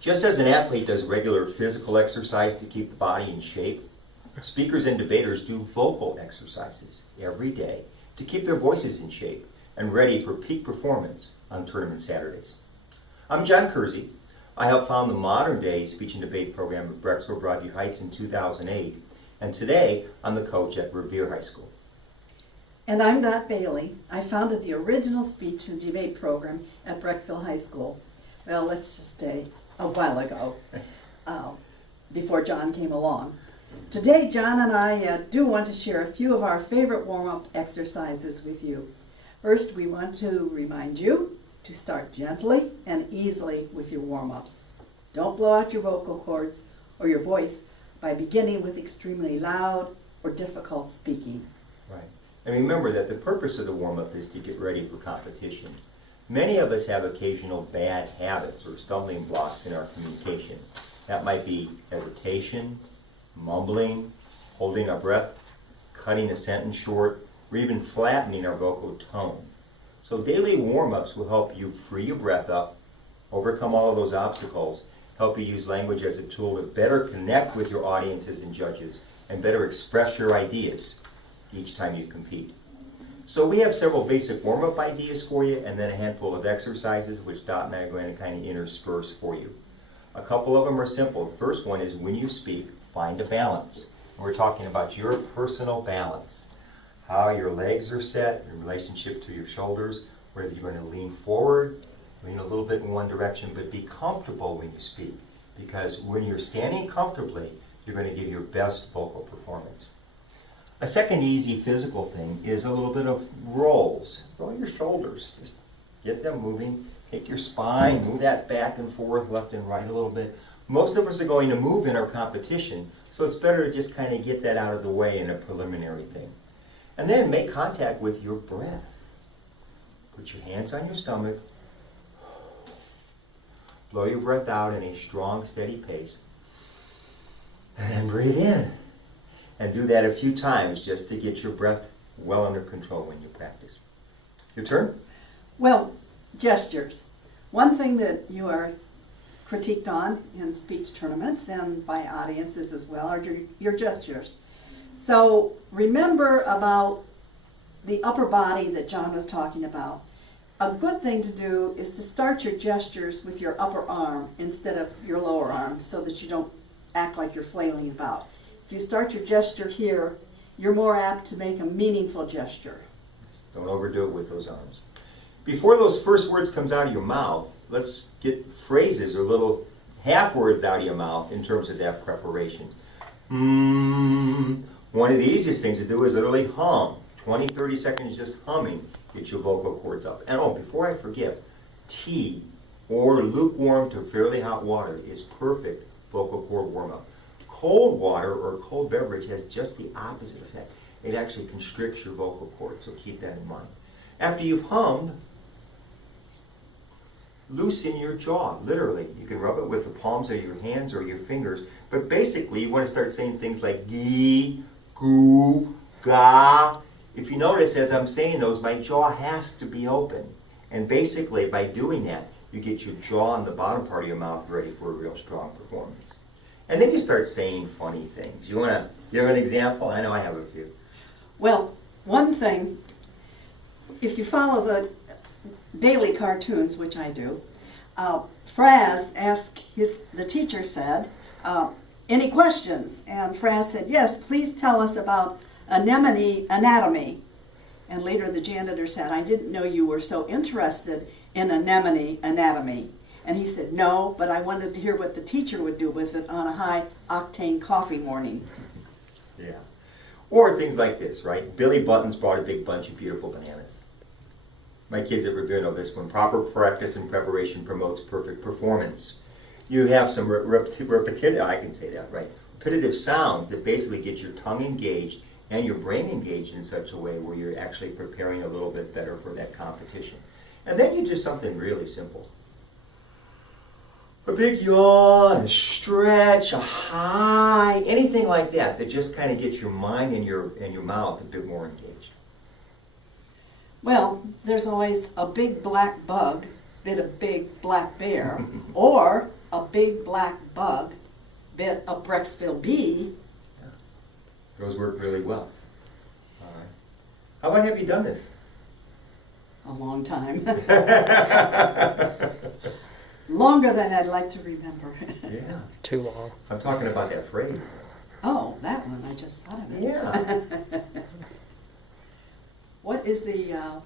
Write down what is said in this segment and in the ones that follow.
Just as an athlete does regular physical exercise to keep the body in shape, speakers and debaters do vocal exercises every day to keep their voices in shape and ready for peak performance on tournament Saturdays. I'm John Kerezy. I helped found the modern-day speech and debate program at Brecksville-Broadview Heights in 2008, and today I'm the coach at Revere High School. And I'm Dot Bailey. I founded the original speech and debate program at Brecksville High School. Well, let's just say a while ago, before John came along. Today, John and I do want to share a few of our favorite warm-up exercises with you. First, we want to remind you to start gently and easily with your warm-ups. Don't blow out your vocal cords or your voice by beginning with extremely loud or difficult speaking. Right. And remember that the purpose of the warm-up is to get ready for competition. Many of us have occasional bad habits or stumbling blocks in our communication. That might be hesitation, mumbling, holding our breath, cutting a sentence short, or even flattening our vocal tone. So daily warm-ups will help you free your breath up, overcome all of those obstacles, help you use language as a tool to better connect with your audiences and judges, and better express your ideas each time you compete. So we have several basic warm-up ideas for you, and then a handful of exercises which Dot and I are going to kind of intersperse for you. A couple of them are simple. The first one is when you speak, find a balance. And we're talking about your personal balance. How your legs are set in relationship to your shoulders, whether you're going to lean forward, lean a little bit in one direction, but be comfortable when you speak. Because when you're standing comfortably, you're going to give your best vocal performance. A second easy physical thing is a little bit of rolls. Roll your shoulders. Just get them moving. Take your spine, move that back and forth, left and right a little bit. Most of us are going to move in our competition, so it's better to just kind of get that out of the way in a preliminary thing. And then make contact with your breath. Put your hands on your stomach. Blow your breath out in a strong, steady pace. And then breathe in. And do that a few times just to get your breath well under control when you practice. Your turn? Well, gestures. One thing that you are critiqued on in speech tournaments and by audiences as well are your gestures. So remember about the upper body that John was talking about. A good thing to do is to start your gestures with your upper arm instead of your lower arm so that you don't act like you're flailing about. If you start your gesture here, you're more apt to make a meaningful gesture. Don't overdo it with those arms. Before those first words comes out of your mouth, let's get phrases or little half words out of your mouth in terms of that preparation. One of the easiest things to do is literally hum. 20, 30 seconds just humming, get your vocal cords up. And oh, before I forget, tea or lukewarm to fairly hot water is perfect vocal cord warm-up. Cold water or cold beverage has just the opposite effect. It actually constricts your vocal cords, so keep that in mind. After you've hummed, loosen your jaw, literally. You can rub it with the palms of your hands or your fingers, but basically you want to start saying things like gee, goo, ga. If you notice, as I'm saying those, my jaw has to be open. And basically, by doing that, you get your jaw and the bottom part of your mouth ready for a real strong performance. And then you start saying funny things. You have an example? I know I have a few. Well, one thing, if you follow the daily cartoons, which I do, Fraz asked the teacher said, any questions? And Fraz said, yes, please tell us about anemone anatomy. And later the janitor said, I didn't know you were so interested in anemone anatomy. And he said, no, but I wanted to hear what the teacher would do with it on a high-octane coffee morning. Yeah. Or things like this, right? Billy Buttons brought a big bunch of beautiful bananas. My kids at Revere know this one. Proper practice and preparation promotes perfect performance. You have some repetitive, I can say that, right? Repetitive sounds that basically get your tongue engaged and your brain engaged in such a way where you're actually preparing a little bit better for that competition. And then you do something really simple. A big yawn, a stretch, a high, anything like that that just kind of gets your mind and your mouth a bit more engaged. Well, there's always a big black bug bit a big black bear, or a big black bug bit a Brecksville bee. Those work really well. All right. How long have you done this? A long time. Longer than I'd like to remember. Yeah. Too long. I'm talking about that phrase. Oh, that one, I just thought of it. Yeah. What is the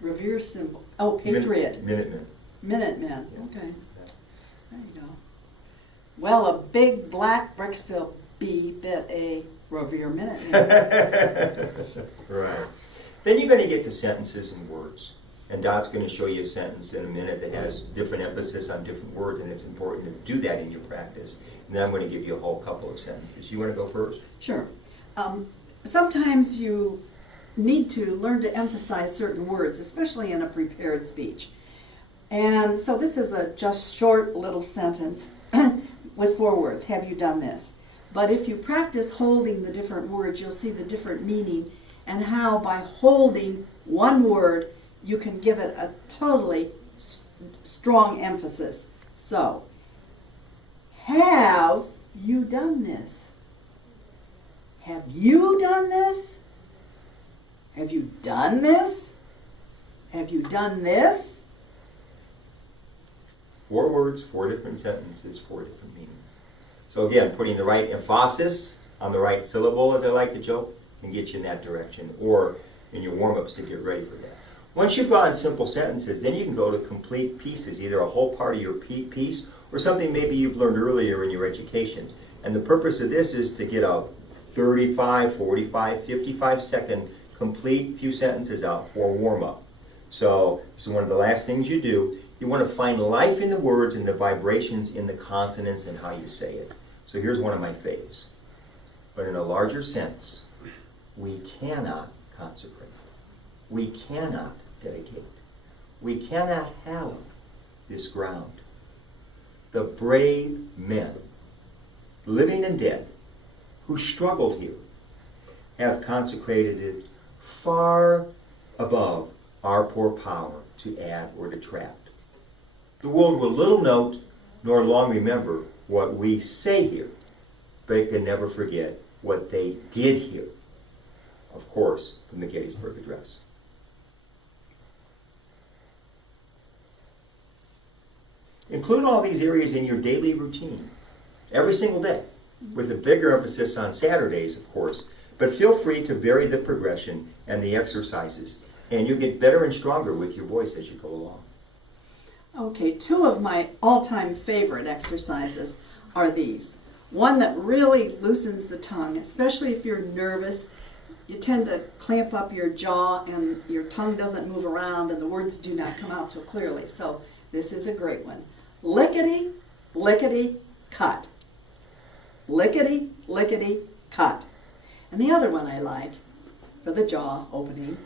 revere symbol? Oh, Patriot. Minutemen. Minutemen, Yeah. okay. There you go. Well, a big black Brecksville bee bit a Revere Minuteman. Right. Then you're going to get to sentences and words. And Dot's going to show you a sentence in a minute that has different emphasis on different words, and it's important to do that in your practice. And then I'm going to give you a whole couple of sentences. You want to go first? Sure. Sometimes you need to learn to emphasize certain words, especially in a prepared speech. And so this is a just short little sentence with 4 words. Have you done this? But if you practice holding the different words, you'll see the different meaning and how by holding one word, you can give it a totally strong emphasis. So, have you done this? Have you done this? Have you done this? Have you done this? 4 words, 4 different sentences, 4 different meanings. So again, putting the right emphasis on the right syllable, as I like to joke, can get you in that direction, or in your warm-ups to get ready for that. Once you've gone simple sentences, then you can go to complete pieces, either a whole part of your piece or something maybe you've learned earlier in your education. And the purpose of this is to get a 35, 45, 55-second complete few sentences out for a warm-up. So this is one of the last things you do. You want to find life in the words and the vibrations in the consonants and how you say it. So here's one of my faves. But in a larger sense, we cannot consecrate. We cannot dedicate. We cannot hallow this ground. The brave men, living and dead, who struggled here, have consecrated it far above our poor power to add or detract. The world will little note nor long remember what we say here, but it can never forget what they did here. Of course, from the Gettysburg Address. Include all these areas in your daily routine, every single day, with a bigger emphasis on Saturdays, of course, but feel free to vary the progression and the exercises, and you'll get better and stronger with your voice as you go along. Okay, 2 of my all-time favorite exercises are these. One that really loosens the tongue, especially if you're nervous. You tend to clamp up your jaw and your tongue doesn't move around and the words do not come out so clearly. So this is a great one. Lickety, lickety, cut. Lickety, lickety, cut. And the other one I like, for the jaw opening,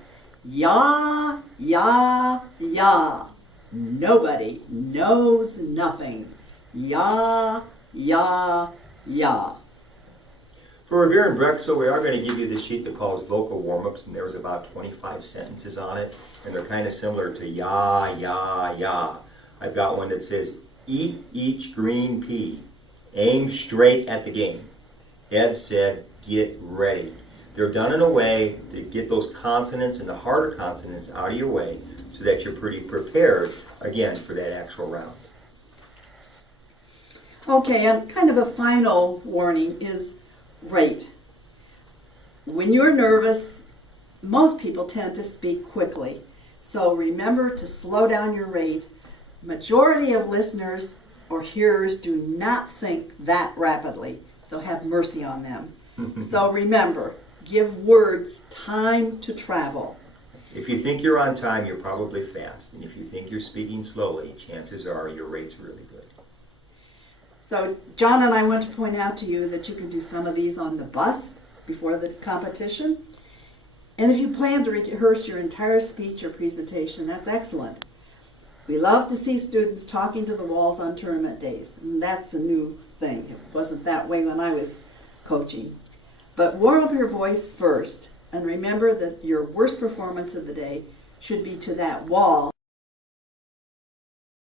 ya, ya, ya. Nobody knows nothing. Ya, ya, ya. For Revere and Brecksville, we are going to give you the sheet that calls vocal warm-ups, and there's about 25 sentences on it, and they're kind of similar to ya, ya, ya. I've got one that says, eat each green pea, aim straight at the game. Ed said, get ready. They're done in a way to get those consonants and the harder consonants out of your way so that you're pretty prepared, again, for that actual round. Okay, and kind of a final warning is rate. When you're nervous, most people tend to speak quickly. So remember to slow down your rate. Majority of listeners or hearers do not think that rapidly, so have mercy on them. So remember, give words time to travel. If you think you're on time, you're probably fast. And if you think you're speaking slowly, chances are your rate's really good. So John and I want to point out to you that you can do some of these on the bus before the competition. And if you plan to rehearse your entire speech or presentation, that's excellent. We love to see students talking to the walls on tournament days, and that's a new thing. It wasn't that way when I was coaching. But warm up your voice first, and remember that your worst performance of the day should be to that wall